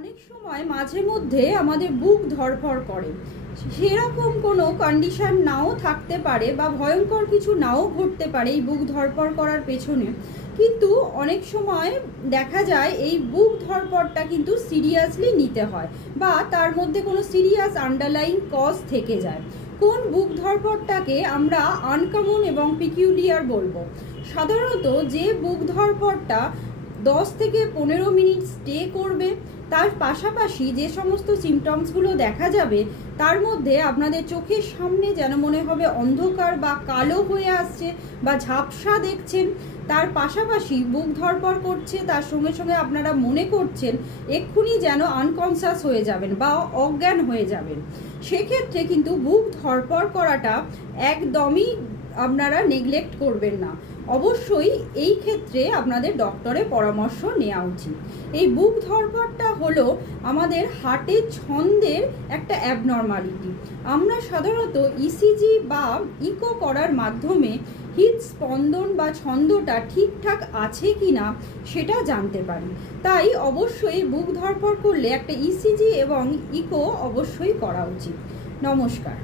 অনেক সময় মাঝে মধ্যে আমাদের বুক ধড়ফড় করে। সেরকম কোনো কন্ডিশন নাও থাকতে পারে বা ভয়ঙ্কর কিছু নাও ঘটতে পারে এই বুক ধড়ফড় করার পেছনে, কিন্তু অনেক সময় দেখা যায় এই বুক ধড়ফড়টা কিন্তু সিরিয়াসলি নিতে হয় বা তার মধ্যে কোনো সিরিয়াস আন্ডারলাইং কজ থেকে যায়। কোন বুক ধড়ফড়টাকে আমরা আনকমন এবং পিকিউলিয়ার বলবো? সাধারণত যে বুক ধড়ফড়টা 10 থেকে 15 মিনিট স্টে করবে, তার পাশাপাশি যে সমস্ত সিমটমসগুলো দেখা যাবে তার মধ্যে আপনাদের চোখের সামনে যেন মনে হবে অন্ধকার বা কালো হয়ে আসছে বা ঝাপসা দেখছেন, তার পাশাপাশি বুক ধড়ফড় করছে, তার সঙ্গে সঙ্গে আপনারা মনে করছেন এক্ষুনি যেন আনকনসিয়াস হয়ে যাবেন বা অজ্ঞান হয়ে যাবেন। সেক্ষেত্রে কিন্তু বুক ধড়ফড় করাটা একদমই আপনারা নেগলেক্ট করবেন না। অবশ্যই এই ক্ষেত্রে আপনাদের ডক্টরের পরামর্শ নেওয়া উচিত। এই বুক ধড়ফড়টা হলো আমাদের হার্টের ছন্দের একটা অ্যাবনর্মালিটি। আমরা সাধারণত ইসিজি বা ইকো করার মাধ্যমে হৃদস্পন্দন বা ছন্দটা ঠিকঠাক আছে কি না সেটা জানতে পারি। তাই অবশ্যই বুক ধড়ফড় করলে একটা ইসিজি এবং ইকো অবশ্যই করা উচিত। নমস্কার।